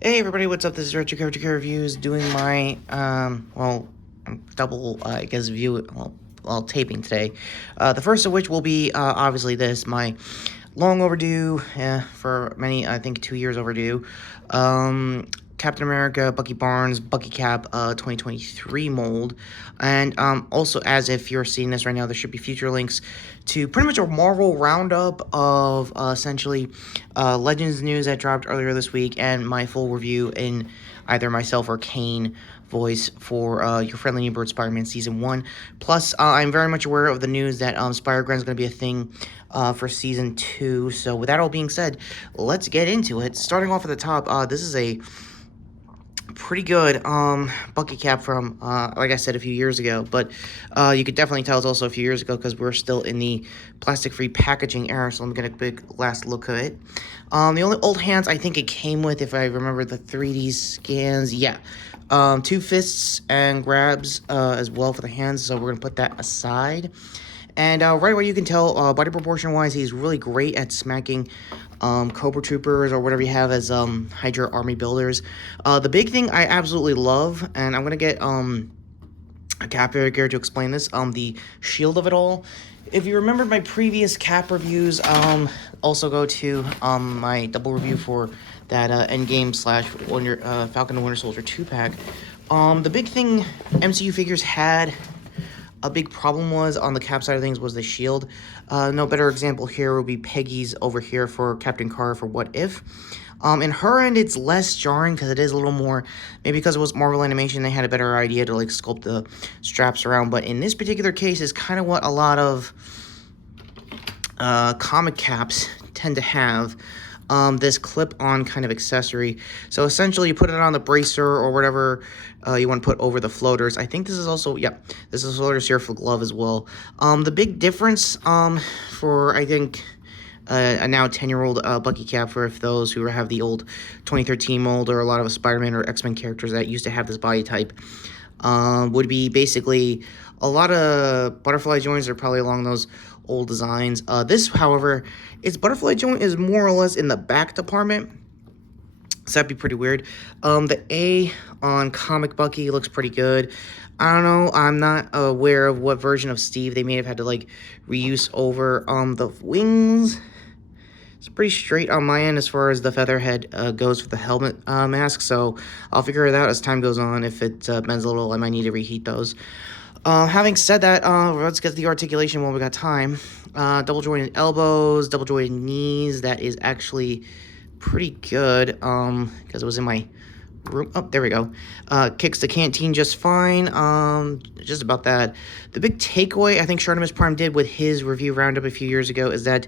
Hey everybody, what's up? This is Retrokid Reviews doing my, double, I guess, taping today. The first of which will be, obviously this, my long overdue, for many, I think 2 years overdue, Captain America, Bucky Barnes, Bucky Cap, 2023 mold. And, also, as if you're seeing this right now, there should be future links to pretty much a Marvel roundup of, essentially, Legends news that dropped earlier this week, and my full review in either myself or Kane voice for your friendly neighborhood Spider-Man Season 1. Plus, I'm very much aware of the news that Spider-Gwen is going to be a thing for Season 2. So with that all being said, let's get into it. Starting off at the top, this is a pretty good Bucky cap from, like I said, a few years ago. But you could definitely tell it's also a few years ago because we're still in the plastic-free packaging era. So let me get a big last look at it. The only old hands I think it came with, if I remember the 3D scans, yeah. 2 fists and grabs as well for the hands, so we're going to put that aside. And right away you can tell, body proportion-wise, he's really great at smacking Cobra Troopers or whatever you have as Hydra Army Builders. The big thing I absolutely love, and I'm going to get a cap here to explain this, the shield of it all. If you remember my previous cap reviews, also go to my double review for that Endgame / Falcon and Winter Soldier 2-pack. The big thing MCU figures had a big problem was on the cap side of things was the shield. No better example here would be Peggy's over here for Captain Carter for What If. In her end, it's less jarring because it is a little more, maybe because it was Marvel Animation, they had a better idea to like sculpt the straps around. But in this particular case, is kind of what a lot of comic caps tend to have. This clip-on kind of accessory. So essentially you put it on the bracer or whatever you want to put over the floaters. I think this is also, this is floaters here for glove as well. The big difference for, I think, a now 10-year-old Bucky cap for those who have the old 2013 mold or a lot of Spider-Man or X-Men characters that used to have this body type, would be basically a lot of butterfly joints are probably along those old designs. This, however, its butterfly joint is more or less in the back department, so that'd be pretty weird. The A on Comic Bucky looks pretty good. I don't know, I'm not aware of what version of Steve they may have had to like reuse over. The wings, it's pretty straight on my end as far as the feather head goes for the helmet mask, so I'll figure it out as time goes on. If it bends a little, I might need to reheat those. Having said that, let's get to the articulation while we got time. Double jointed elbows, double jointed knees, that is actually pretty good, because it was in my room. Oh, there we go. Kicks the canteen just fine, just about that. The big takeaway I think Shartimus Prime did with his review roundup a few years ago is that,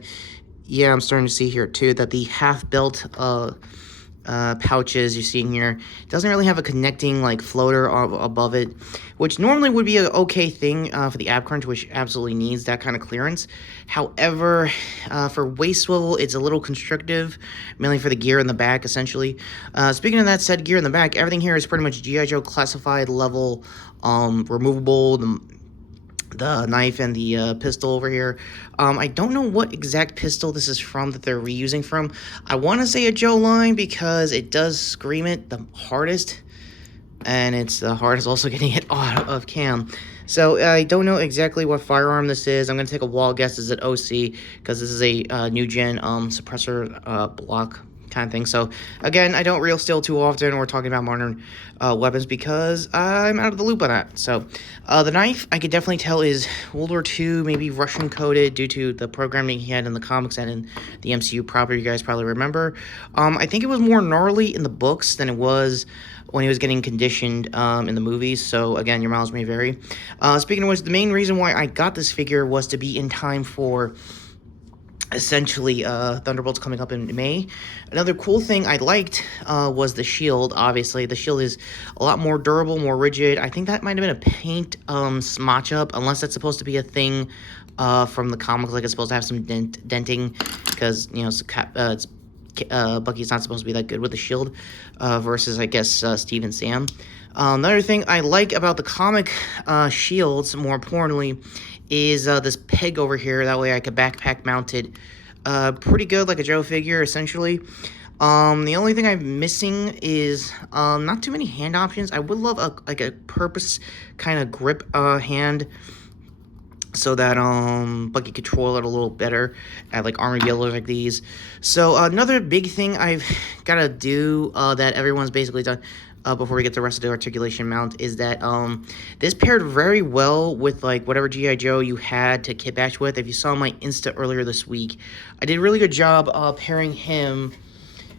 yeah, I'm starting to see here too, that the half-belt, pouches you're seeing here doesn't really have a connecting like floater above it, which normally would be an okay thing for the ab crunch, which absolutely needs that kind of clearance. However, for waist swivel, it's a little constrictive, mainly for the gear in the back, essentially. Speaking of that said gear in the back, everything here is pretty much G.I. Joe classified level, removable. The knife and the pistol over here. I don't know what exact pistol this is from that they're reusing from. I want to say a Joe line because it does scream it the hardest, and it's the hardest also getting it out of cam. So I don't know exactly what firearm this is. I'm going to take a wild guess. Is it OC because this is a new gen suppressor block kind of thing. So again, I don't reel steel too often. We're talking about modern weapons because I'm out of the loop on that. So the knife I could definitely tell is World War II, maybe Russian coded due to the programming he had in the comics and in the MCU proper. You guys probably remember. I think it was more gnarly in the books than it was when he was getting conditioned in the movies. So again, your mileage may vary. Speaking of which, the main reason why I got this figure was to be in time for essentially Thunderbolts coming up in May. Another cool thing I liked was the shield. Obviously the shield is a lot more durable, more rigid. I think that might have been a paint smotch up, unless that's supposed to be a thing from the comics, like it's supposed to have some denting because, you know, Bucky's not supposed to be that good with the shield versus, I guess, Steve and Sam. Another thing I like about the comic shields, more importantly, is this peg over here. That way I could backpack mount it pretty good, like a Joe figure, essentially. The only thing I'm missing is not too many hand options. I would love a purpose kind of grip hand, so that Bucky could control it a little better at like armor yellows like these. So another big thing I've got to do that everyone's basically done before we get the rest of the articulation mount is that this paired very well with like whatever G.I. Joe you had to kit bash with. If you saw my Insta earlier this week, I did a really good job pairing him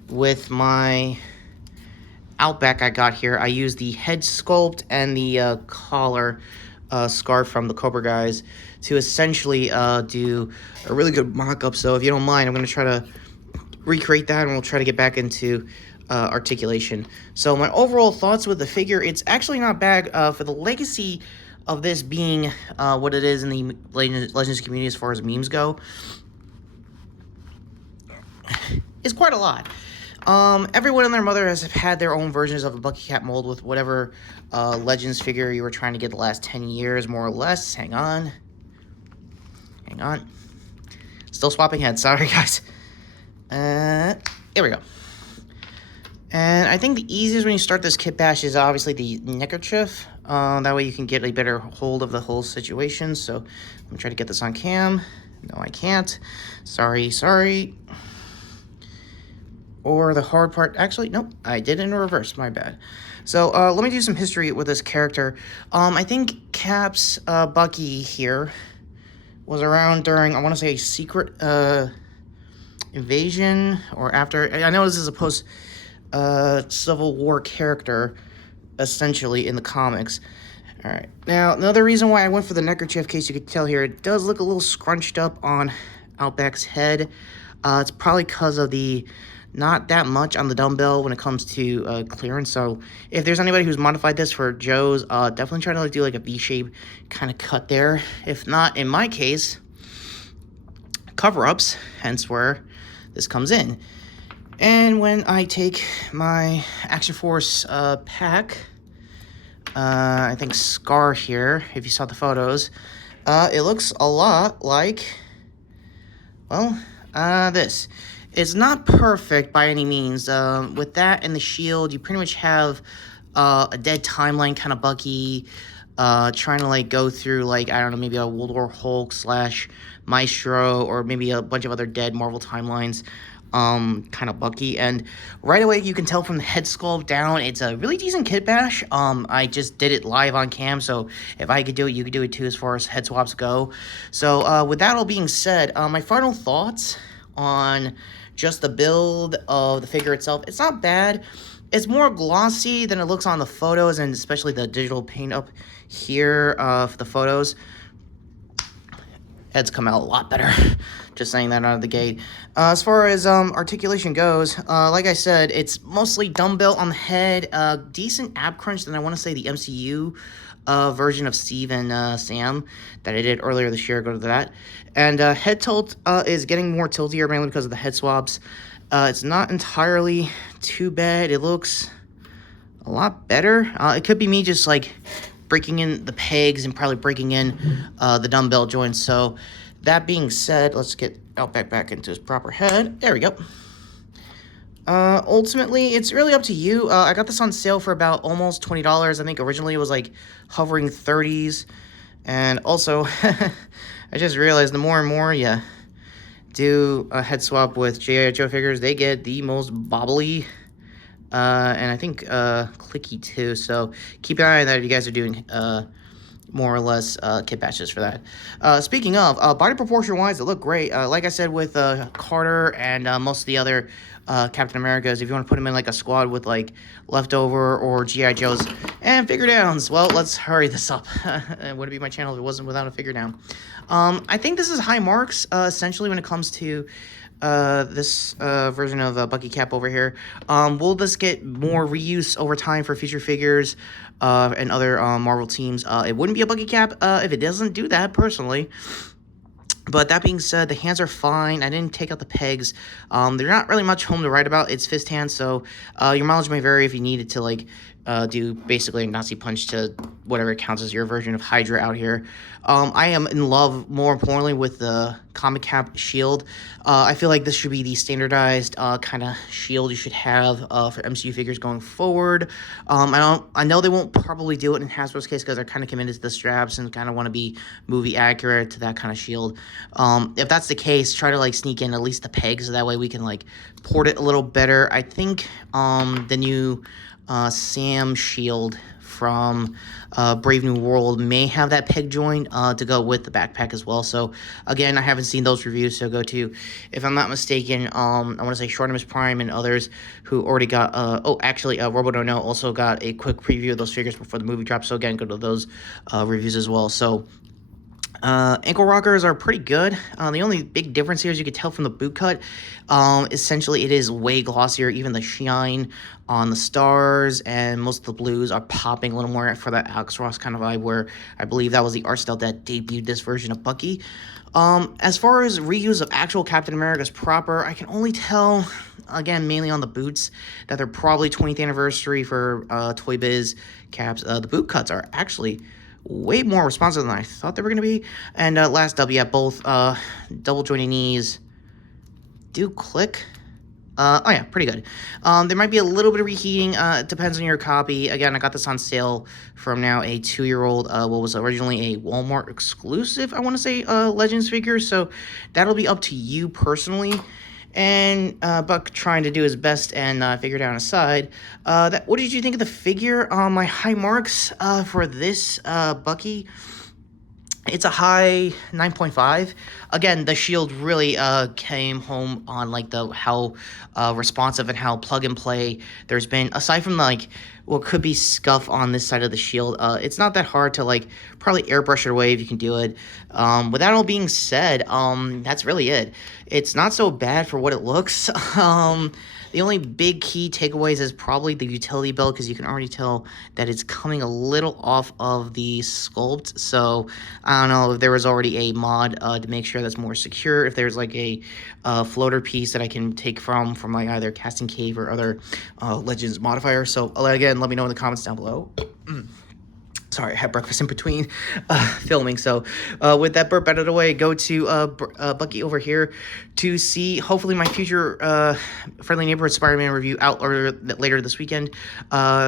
with my Outback I got here. I used the head sculpt and the collar scarf from the Cobra guys to essentially do a really good mock-up. So if you don't mind, I'm going to try to recreate that, and we'll try to get back into articulation. So my overall thoughts with the figure, it's actually not bad for the legacy of this being what it is in the Legends community as far as memes go. It's quite a lot. Everyone and their mother has had their own versions of a Bucky Cat mold with whatever Legends figure you were trying to get the last 10 years, more or less. Hang on. Still swapping heads. Sorry, guys. Here we go. And I think the easiest when you start this kit bash is obviously the neckerchief. That way you can get a better hold of the whole situation. So let me try to get this on cam. No, I can't. Sorry. Or the hard part, actually, nope, I did it in reverse, my bad. So, let me do some history with this character. I think Cap's Bucky here was around during, I want to say, a secret invasion, or after. I know this is a post-Civil War character, essentially, in the comics. Alright, now, another reason why I went for the neckerchief, in case you could tell here, it does look a little scrunched up on Outback's head. It's probably because of the not that much on the dumbbell when it comes to clearance. So if there's anybody who's modified this for Joe's, definitely try to do like a V-shape kind of cut there. If not, in my case, cover-ups, hence where this comes in. And when I take my Action Force pack, I think Scar here, if you saw the photos, it looks a lot like, well, this. It's not perfect by any means. With that and the shield, you pretty much have a dead timeline kind of Bucky trying to like go through like, I don't know, maybe a World War Hulk / Maestro, or maybe a bunch of other dead Marvel timelines kind of Bucky. And right away you can tell from the head sculpt down, it's a really decent kit bash. I just did it live on cam, so if I could do it, you could do it too as far as head swaps go. So with that all being said, my final thoughts on just the build of the figure itself, it's not bad. It's more glossy than it looks on the photos, and especially the digital paint up here for the photos. Heads come out a lot better. Just saying that out of the gate. As far as articulation goes, like I said, it's mostly dumbbell on the head, decent ab crunch than I want to say the MCU version of Steve and Sam that I did earlier this year. Go to that. And head tilt is getting more tiltier mainly because of the head swaps. It's not entirely too bad. It looks a lot better. It could be me just like breaking in the pegs and probably breaking in the dumbbell joints. So that being said, let's get Outback back into his proper head. There we go. Ultimately, it's really up to you. I got this on sale for about almost $20. I think originally it was like hovering 30s. And also, I just realized the more and more you do a head swap with G.I. Joe figures, they get the most bobbly and I think clicky too. So keep an eye on that if you guys are doing more or less kit batches for that. Speaking of, body proportion wise, it looked great. Like I said with Carter and most of the other Captain Americas, if you want to put them in like a squad with like Leftover or G.I. Joes and figure downs, well, let's hurry this up. It wouldn't be my channel if it wasn't without a figure down. I think this is high marks essentially when it comes to this version of Bucky Cap over here. Will this get more reuse over time for future figures and other Marvel teams? It wouldn't be a Bucky Cap if it doesn't do that, personally. But that being said, the hands are fine. I didn't take out the pegs. They're not really much home to write about. It's fist hands, so your mileage may vary if you needed to like do basically a Nazi punch to whatever counts as your version of Hydra out here. I am in love, more importantly, with the Comic Cap shield. I feel like this should be the standardized kind of shield you should have for MCU figures going forward. I know they won't probably do it in Hasbro's case because they're kind of committed to the straps and kind of want to be movie accurate to that kind of shield. If that's the case, try to like sneak in at least the pegs so that way we can like port it a little better. I think the new Sam shield from Brave New World may have that peg joint to go with the backpack as well. So again, I haven't seen those reviews, so go to, if I'm not mistaken, I want to say Shortimus Prime and others who already got, Robo Don't Know also got a quick preview of those figures before the movie drops. So again, go to those reviews as well. So ankle rockers are pretty good. The only big difference here, as you can tell from the boot cut, essentially it is way glossier. Even the shine on the stars and most of the blues are popping a little more for that Alex Ross kind of vibe, where I believe that was the art style that debuted this version of Bucky. As far as reuse of actual Captain America's proper, I can only tell, again, mainly on the boots, that they're probably 20th anniversary for Toy Biz caps. The boot cuts are actually way more responsive than I thought they were going to be. And last W, yeah, both double jointed knees do click. Oh yeah, pretty good. There might be a little bit of reheating. It depends on your copy. Again, I got this on sale from now a 2-year-old, what was originally a Walmart exclusive, I want to say, Legends figure. So that'll be up to you personally. And Buck trying to do his best and figure it out on his side. What did you think of the figure? My high marks for this Bucky, it's a high 9.5. Again, the shield really came home on like how responsive and how plug and play there's been. Aside from like what could be scuff on this side of the shield, it's not that hard to like probably airbrush it away if you can do it. With that all being said, that's really it. It's not so bad for what it looks. The only big key takeaways is probably the utility belt, because you can already tell that it's coming a little off of the sculpt. So I don't know if there was already a mod to make sure that's more secure. If there's like a floater piece that I can take from like either Casting Cave or other Legends modifier. So again, let me know in the comments down below. Sorry, I had breakfast in between filming. So with that burp out of the way, go to Bucky over here to see, hopefully, my future Friendly Neighborhood Spider-Man review out later this weekend.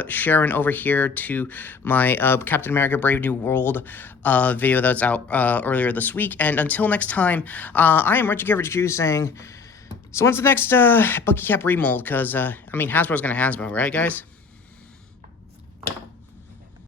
Sharon over here to my Captain America Brave New World video that's out earlier this week. And until next time, I am Retrokid saying, so when's the next Bucky Cap remold? Because, I mean, Hasbro's going to Hasbro, right, guys?